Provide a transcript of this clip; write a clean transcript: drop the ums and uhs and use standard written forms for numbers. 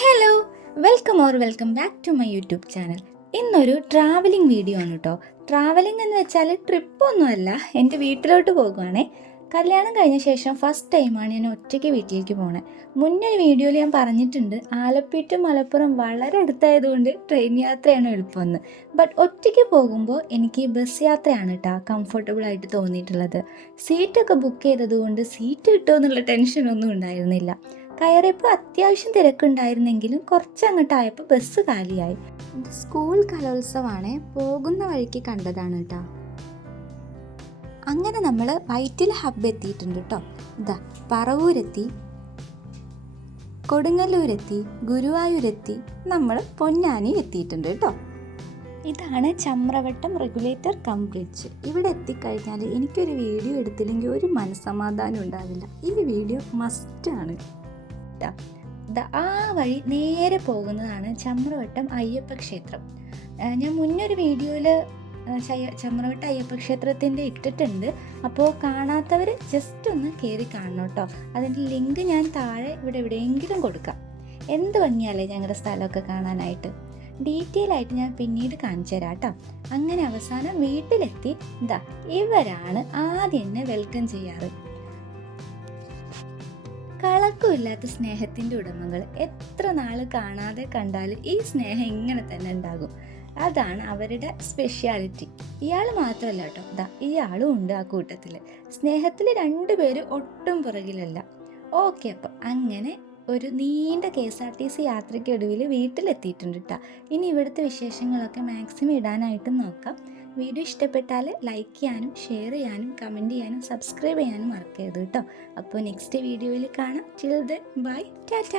Hello, welcome back to my YouTube channel. ഇന്നൊരു travelling video ആണ് കേട്ടോ. ട്രാവലിംഗ് എന്ന് വെച്ചാൽ ട്രിപ്പൊന്നുമല്ല, എൻ്റെ വീട്ടിലോട്ട് പോകുവാണേ. കല്യാണം കഴിഞ്ഞ ശേഷം ഫസ്റ്റ് ടൈമാണ് ഞാൻ ഒറ്റയ്ക്ക് വീട്ടിലേക്ക് പോണേ. മുന്നേ വീഡിയോയിൽ ഞാൻ പറഞ്ഞിട്ടുണ്ട്, ആലപ്പി ടു മലപ്പുറം വളരെ അടുത്തായതുകൊണ്ട് ട്രെയിൻ യാത്രയാണ് എളുപ്പമെന്ന്. ബട്ട് ഒറ്റയ്ക്ക് പോകുമ്പോൾ എനിക്ക് ബസ് യാത്രയാണ് കേട്ടോ കംഫർട്ടബിൾ ആയിട്ട് തോന്നിയിട്ടുള്ളത്. സീറ്റൊക്കെ ബുക്ക് ചെയ്തതുകൊണ്ട് സീറ്റ് കിട്ടുമോ എന്നുള്ള ടെൻഷനൊന്നും ഉണ്ടായിരുന്നില്ല. കയറിയപ്പോൾ അത്യാവശ്യം തിരക്കുണ്ടായിരുന്നെങ്കിലും കുറച്ചങ്ങോട്ടായപ്പോൾ ബസ് കാലിയായി. സ്കൂൾ കലോത്സവമാണ്, പോകുന്ന വഴിക്ക് കണ്ടതാണ് കേട്ടോ. അങ്ങനെ നമ്മൾ വൈറ്റില ഹബ്ബ് എത്തിയിട്ടുണ്ട് കേട്ടോ. ഇതാ പറവൂരെത്തി, കൊടുങ്ങല്ലൂരെത്തി, ഗുരുവായൂരെത്തി, നമ്മൾ പൊന്നാനി എത്തിയിട്ടുണ്ട് കേട്ടോ. ഇതാണ് ചമ്രവട്ടം റെഗുലേറ്റർ കം ബ്രിഡ്ജ്. ഇവിടെ എത്തിക്കഴിഞ്ഞാൽ എനിക്കൊരു വീഡിയോ എടുത്തില്ലെങ്കിൽ ഒരു മനസ്സമാധാനം ഉണ്ടാവില്ല. ഈ വീഡിയോ മസ്റ്റാണ്. ആ വഴി നേരെ പോകുന്നതാണ് ചമ്രവട്ടം അയ്യപ്പ ക്ഷേത്രം. ഞാൻ മുന്നൊരു വീഡിയോയിൽ ചമ്രവട്ടം അയ്യപ്പ ക്ഷേത്രത്തിൻ്റെ ഇട്ടിട്ടുണ്ട്. അപ്പോൾ കാണാത്തവർ ജസ്റ്റ് ഒന്ന് കയറി കാണണം കേട്ടോ. അതിൻ്റെ ലിങ്ക് ഞാൻ താഴെ ഇവിടെ എവിടെയെങ്കിലും കൊടുക്കാം. എന്ത് ഭംഗിയല്ലേ ഞങ്ങളുടെ സ്ഥലമൊക്കെ കാണാനായിട്ട്. ഡീറ്റെയിൽ ആയിട്ട് ഞാൻ പിന്നീട് കാണിച്ചു തരാം കേട്ടോ. അങ്ങനെ അവസാനം വീട്ടിലെത്തി ഇവരാണ് ആദ്യം എന്നെ വെൽക്കം ചെയ്യാറ്. കളക്കമില്ലാത്ത സ്നേഹത്തിൻ്റെ ഉടമകൾ. എത്ര നാൾ കാണാതെ കണ്ടാലും ഈ സ്നേഹം ഇങ്ങനെ തന്നെ ഉണ്ടാകും. അതാണ് അവരുടെ സ്പെഷ്യാലിറ്റി. ഇയാൾ മാത്രമല്ല കേട്ടോ, ഇയാളും ഉണ്ട് ആ കൂട്ടത്തിൽ. സ്നേഹത്തിൽ രണ്ടുപേരും ഒട്ടും പുറകിലല്ല. ഓക്കെ, അപ്പം അങ്ങനെ ഒരു നീണ്ട KSRTC യാത്രയ്ക്കൊടുവിൽ വീട്ടിലെത്തിയിട്ടുണ്ട് കേട്ടോ. ഇനി ഇവിടുത്തെ വിശേഷങ്ങളൊക്കെ മാക്സിമം ഇടാനായിട്ട് നോക്കാം. വീഡിയോ ഇഷ്ടപ്പെട്ടാൽ ലൈക്ക് ചെയ്യാനും ഷെയർ ചെയ്യാനും കമൻറ്റ് ചെയ്യാനും സബ്സ്ക്രൈബ് ചെയ്യാനും മറക്കരുത് കേട്ടോ. അപ്പോൾ നെക്സ്റ്റ് വീഡിയോയിൽ കാണാം. Till then bye, Tata.